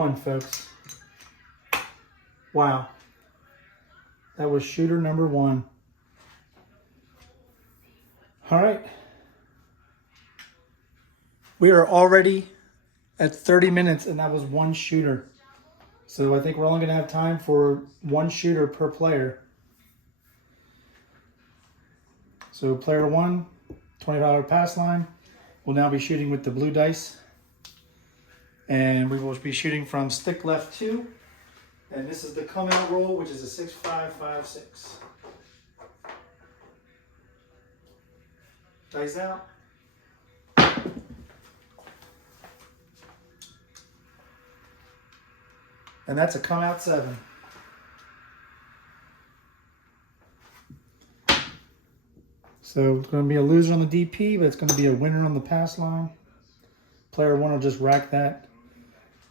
One, folks. Wow. That was shooter number one. All right. We are already at 30 minutes, and that was one shooter. So I think we're only going to have time for one shooter per player. So player one, $20 pass line, will now be shooting with the blue dice. And we will be shooting from stick left 2. And this is the come out roll, which is a 6-5-5-6. Dice out. And that's a come out 7. So it's going to be a loser on the DP, but it's going to be a winner on the pass line. Player 1 will just rack that.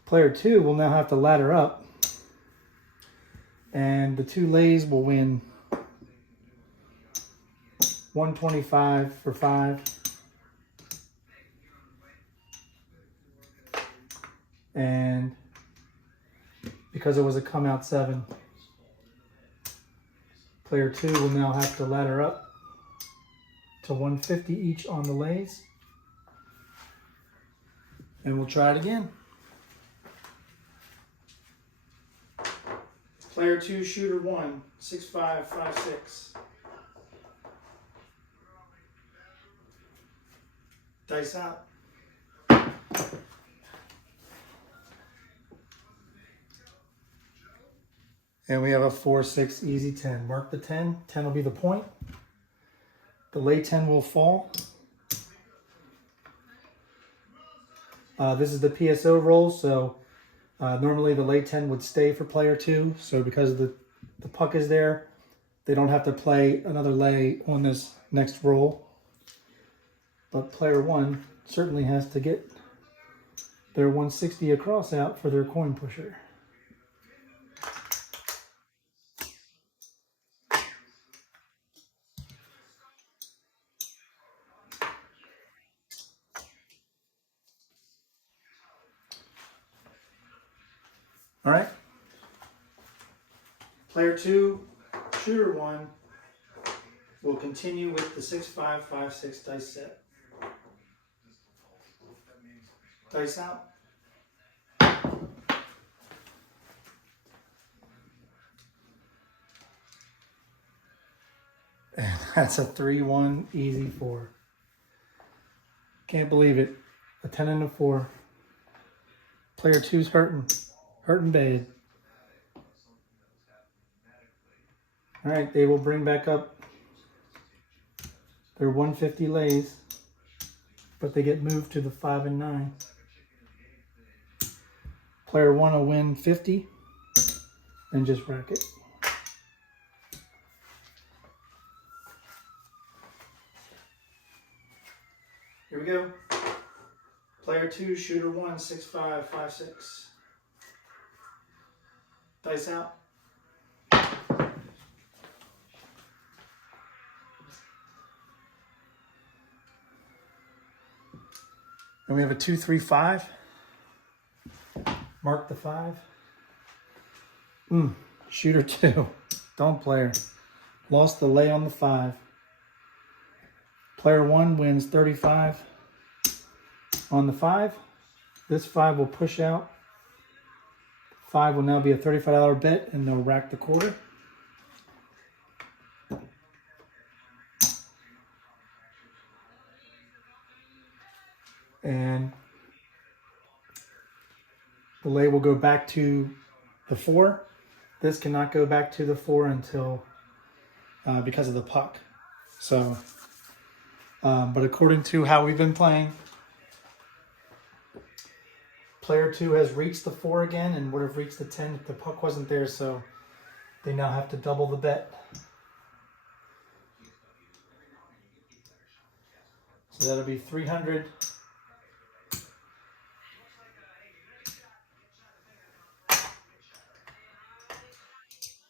Player 2 will now have to ladder up. And the 2 lays will win 125 for 5. And because it was a come out 7, player 2 will now have to ladder up to 150 each on the lays. And we'll try it again. Player 2, shooter 1, 6-5-5-6. Dice out. And we have a 4-6 easy 10. Mark the 10. 10 will be the point. The lay 10 will fall. This is the PSO roll, so normally the lay 10 would stay for player 2. So because the puck is there, they don't have to play another lay on this next roll. But player 1 certainly has to get their 160 across out for their coin pusher. All right. Player 2, shooter 1, will continue with the 6-5-5-6 dice set. Dice out. And that's a 3-1 easy 4. Can't believe it. A 10 and a 4. Player 2's hurting bad. All right, they will bring back up their 150 lays, but they get moved to the 5 and 9. Player 1 will win 50 and just rack it. Here we go. Player 2, shooter 1, 6-5-5-6. Dice out. And we have a 2-3-5. Mark the 5. Shooter 2. Don't player. Lost the lay on the 5. Player 1 wins 35 on the 5. This 5 will push out. 5 will now be a $35 bet, and they'll rack the quarter. And the lay will go back to the 4. This cannot go back to the 4 until because of the puck. So, but according to how we've been playing, player 2 has reached the 4 again and would have reached the 10 if the puck wasn't there. So they now have to double the bet. So that'll be 300.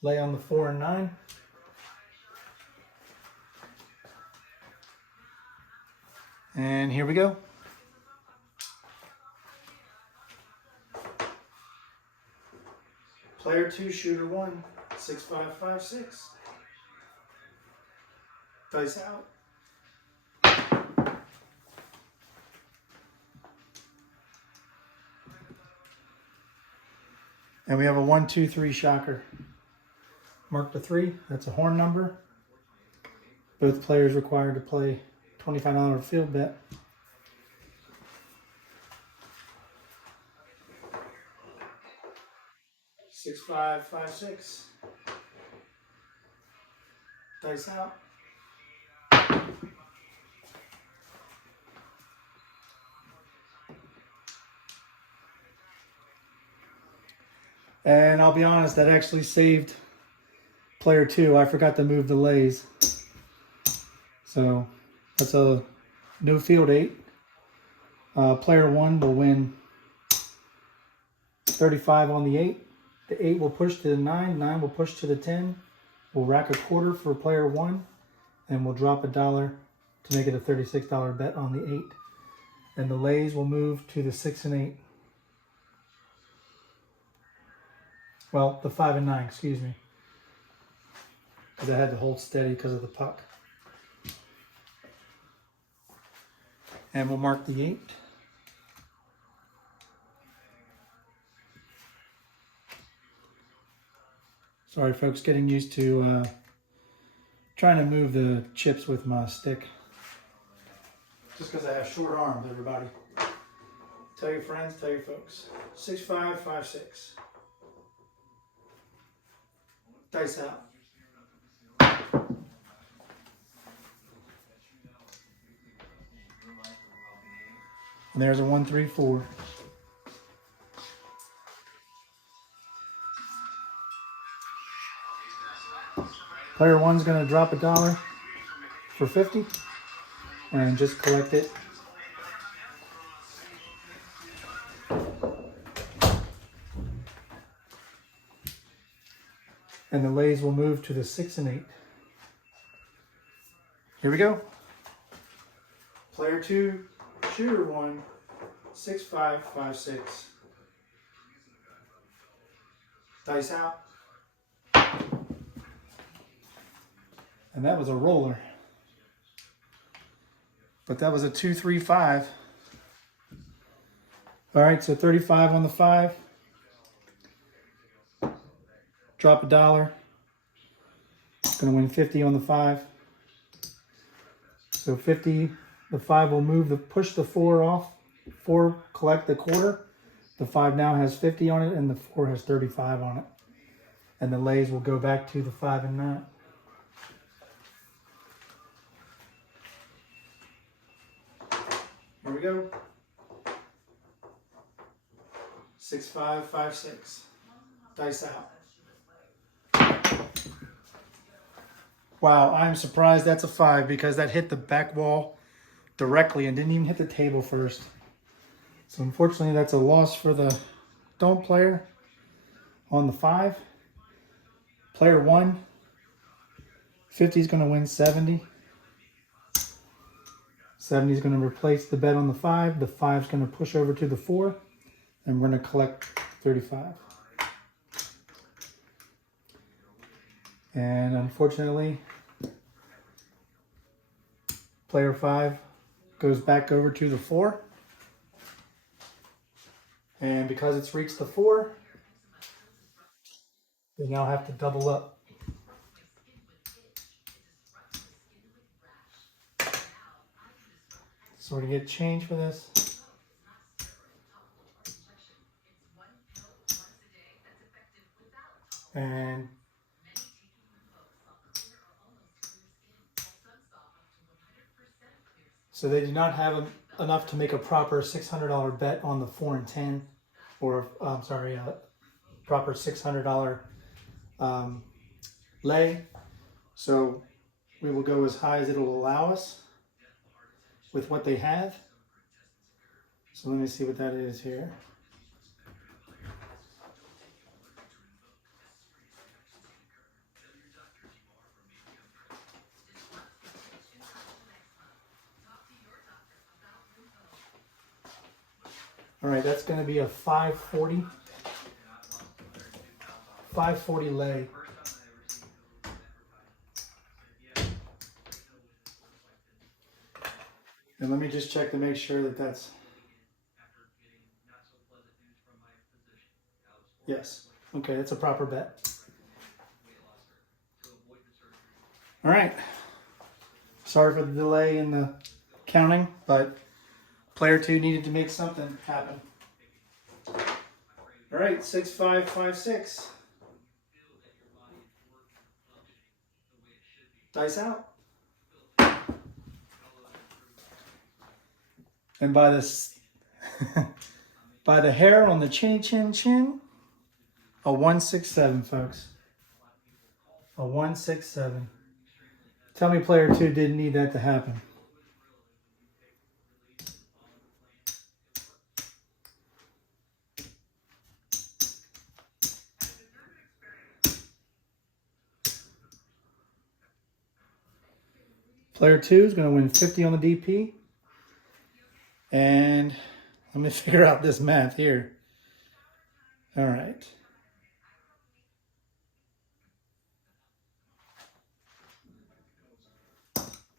Lay on the 4 and 9. And here we go. Player 2, shooter 1, 6556. Dice out. And we have a 1, 2, 3 shocker. Mark the 3, that's a horn number. Both players required to play $25 field bet. Six, 5, 5, 6. Dice out. And I'll be honest, that actually saved player 2. I forgot to move the lays. So that's a no field 8. Player 1 will win 35 on the 8. The 8 will push to the 9. 9 will push to the 10. We'll rack a quarter for player 1. And we'll drop $1 to make it a $36 bet on the 8. And the lays will move to the 6 and 8. Well, the 5 and 9, excuse me. Because I had to hold steady because of the puck. And we'll mark the 8. Sorry folks, getting used to trying to move the chips with my stick. Just because I have short arms, everybody. Tell your friends, tell your folks. 6, 5, 5, 6. Dice out. And there's a 1, 3, 4. Player 1's going to drop $1 for 50 and just collect it. And the lays will move to the 6 and 8. Here we go. Player 2, shooter 1, 6, 5, 5, 6. Dice out. And that was a roller. But that was a 2, 3, 5. All right, so 35 on the 5. Drop $1. Gonna win 50 on the 5. So 50, the 5 will move push the 4 off. 4 collect the quarter. The 5 now has 50 on it and the 4 has 35 on it. And the lays will go back to the 5 and 9. Here we go. 6, 5, 5, 6. Dice out. Wow, I'm surprised that's a 5 because that hit the back wall directly and didn't even hit the table first. So unfortunately that's a loss for the don't player on the 5. Player 1, 50 is going to win 70. 70 is going to replace the bet on the 5. The 5 is going to push over to the 4. And we're going to collect 35. And unfortunately, player 5 goes back over to the 4. And because it's reached the 4, they now have to double up. So we're going to get change for this. And so they do not have enough to make a proper $600 bet on the 4 and 10, or I'm sorry, proper $600 lay. So we will go as high as it'll allow us with what they have. So let me see what that is here. All right, that's going to be a 540. 540 lay. And let me just check to make sure that that's... Yes. Okay, that's a proper bet. All right. Sorry for the delay in the counting, but player 2 needed to make something happen. All right, 6-5-5-6. Dice out. And by this, by the hair on the chinny chin chin, a 1-6-7, folks. A 1-6-7. Tell me player 2 didn't need that to happen. Player 2 is going to win 50 on the DP. And let me figure out this math here. All right.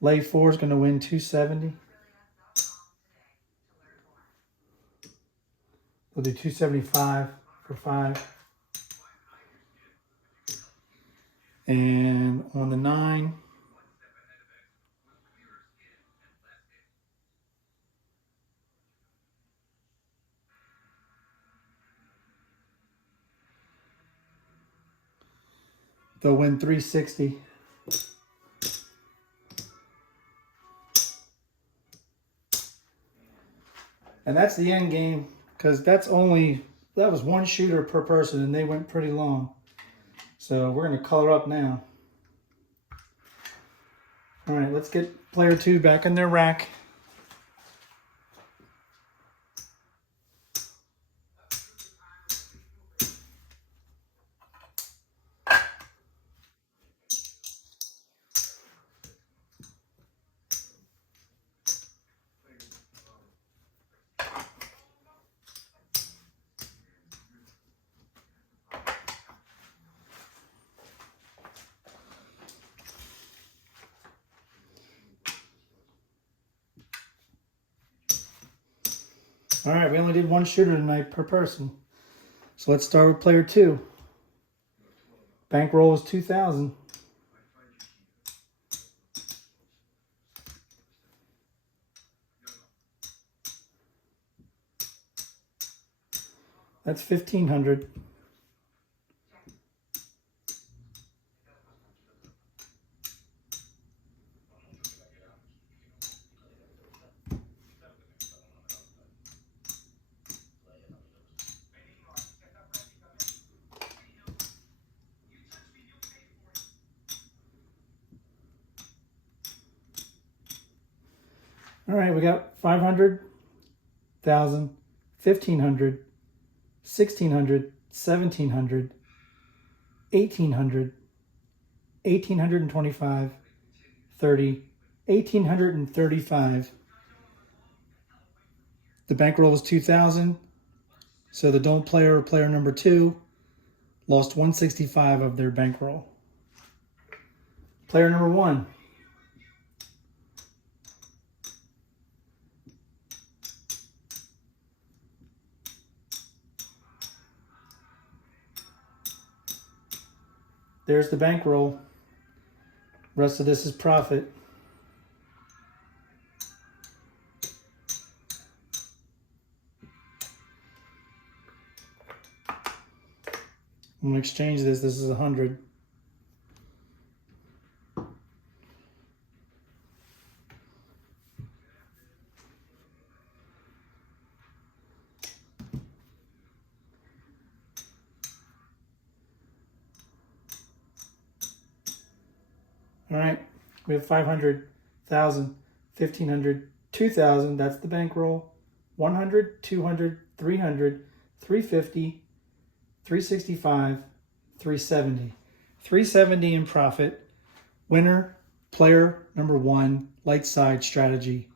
Lay 4 is going to win 270. We'll do 275 for 5. And on the 9, they'll win 360. And that's the end game, because that was one shooter per person, and they went pretty long. So we're going to color up now. All right, let's get player 2 back in their rack. All right, we only did one shooter tonight per person. So let's start with player 2. Bankroll is 2,000. That's 1,500. All right, we got 500, 1,000, 1,500, 1,600, 1,700, 1,800, 1,825, 30, 1,835. The bankroll was 2,000. So the don't player or player number 2 lost 165 of their bankroll. Player number 1. There's the bankroll. Rest of this is profit. I'm going to exchange this. This is 100. All right, we have 500, 1,000, 1,500, 2,000. That's the bankroll. 100, 200, 300, 350, 365, 370. 370 in profit. Winner, player number 1, Lightside strategy.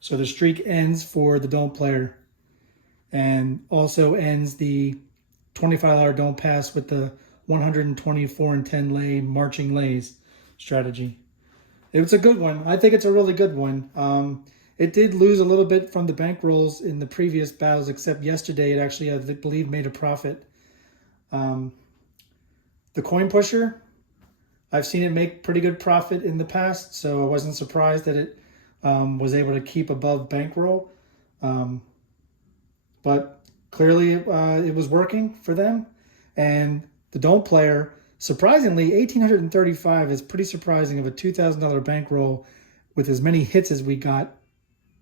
So the streak ends for the don't player and also ends the $25 don't pass with the 124 and 10 lay marching lays strategy. It's a good one. I think it's a really good one. It did lose a little bit from the bankrolls in the previous battles, except yesterday it actually, I believe, made a profit. The coin pusher, I've seen it make pretty good profit in the past, so I wasn't surprised that it was able to keep above bankroll. But clearly it was working for them. And the don't player, surprisingly, 1,835 is pretty surprising of a $2,000 bankroll with as many hits as we got,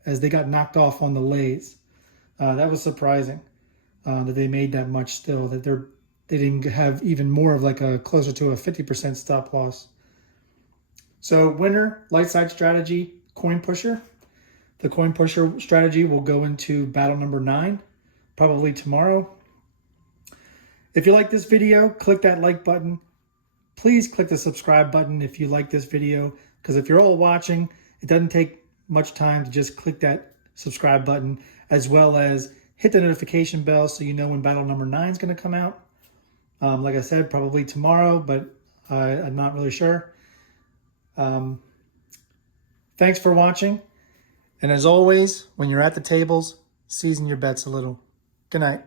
as they got knocked off on the lays. That was surprising that they made that much still, that they didn't have even more of like a closer to a 50% stop loss. So winner, Lightside strategy, coin pusher. The coin pusher strategy will go into battle number 9, probably tomorrow. If you like this video, click that like button. Please click the subscribe button if you like this video, because if you're all watching, it doesn't take much time to just click that subscribe button, as well as hit the notification bell so you know when battle number 9 is going to come out. Like I said, probably tomorrow, but I'm not really sure. Thanks for watching. And as always, when you're at the tables, season your bets a little. Good night.